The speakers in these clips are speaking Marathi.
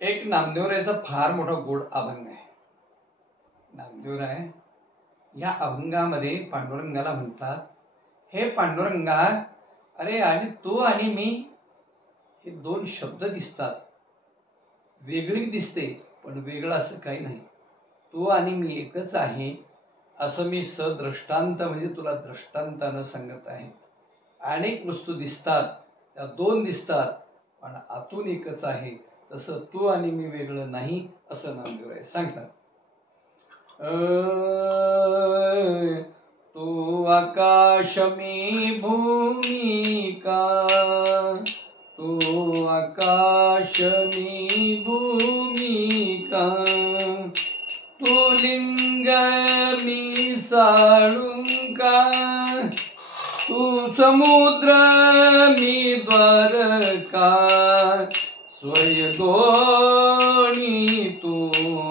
एक नामदेवरायचा फार मोठा गोड अभंग आहे. नामदेवराय या अभंगामध्ये पांडुरंगाला म्हणतात, हे पांडुरंगा, अरे आणि तू आणि मी हे दोन शब्द दिसतात, वेगळी दिसते पण वेगळं असं काही नाही. तू आणि मी एकच आहे असं मी सदृष्टांत म्हणजे तुला दृष्टांतानं सांगत आहे. अनेक वस्तू दिसतात, त्या दोन दिसतात, पण आतून एकच आहे. तसं तू आणि मी वेगळं नाही असं नामदेवराय सांगतात. तू आकाश मी भूमिका, तू आकाश मी भूमिका, तू लिंग मी साळुंका, तू समुद्र मी द्वारका, स्वय दोणी तू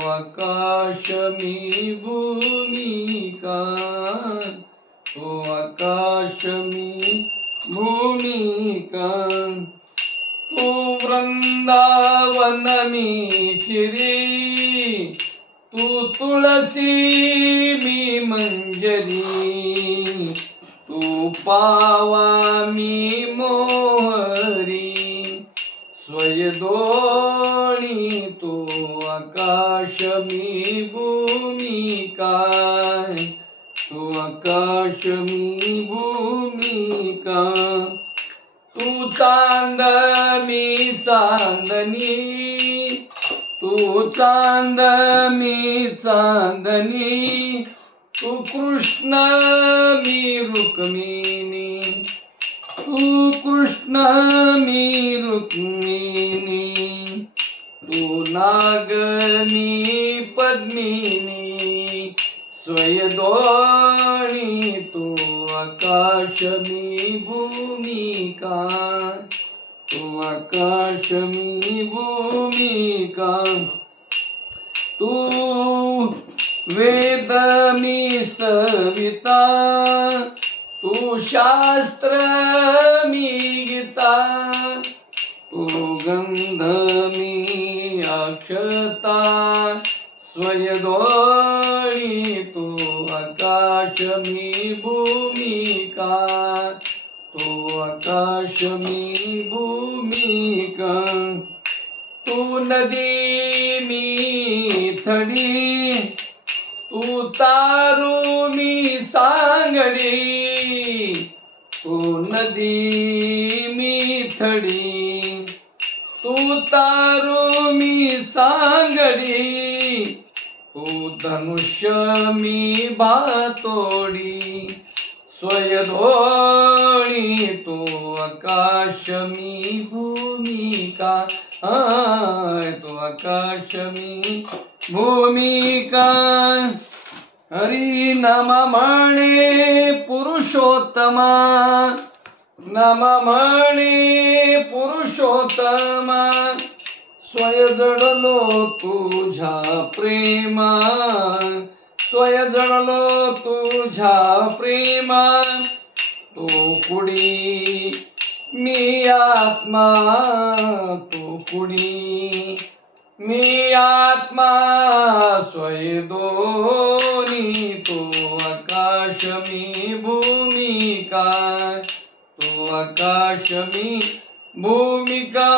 आकाश मी भूमिका, तू आकाश मी भूमिका, तू वृंदावन मी चिरी, तू तुळसी मी मंजरी, तू पावा मी मोहरी, स्वय दोणी तू आकाश मी भूमिका, तू आकाश मी भूमिका, तू चांद मी चांदनी, तू चांद मी चांदनी, तू कृष्ण मी रुक्मिणी, तू कृष्ण मी रुक्मिणी, तू नाग मी पद्मिनी, स्वय दोणी तू आकाश मी भूमिका, तू आकाश मी भूमिका, तू वेद मी सविता, तू शास्त्र मी गीता, तू गंध मी अक्षता, स्वय दोणी तू आकाश मी भूमिका, तू आकाश मी भूमिका, तू नदी मी थडी, तू तारू मी सांगडी, तू नदी मी थडी, तू तारू मी सांगडी, तू धनुष्य मी भातोडी, स्वय दोणी तू आकाश मी भूमिका, तू आकाश मी भूमिका. हरी नाम म्हणे पुरुषोत्तमा, नाम म्हणे पुरुषोत्तमा, स्वय जडलो तुझ्या प्रेमा, स्वय जडलो तुझ्या प्रेमा, तू पुढी मी आत्मा, तू पुढी मी आत्मा, स्वय दोनी तू आकाश मी भूमिका, तू आकाश मी भूमिका.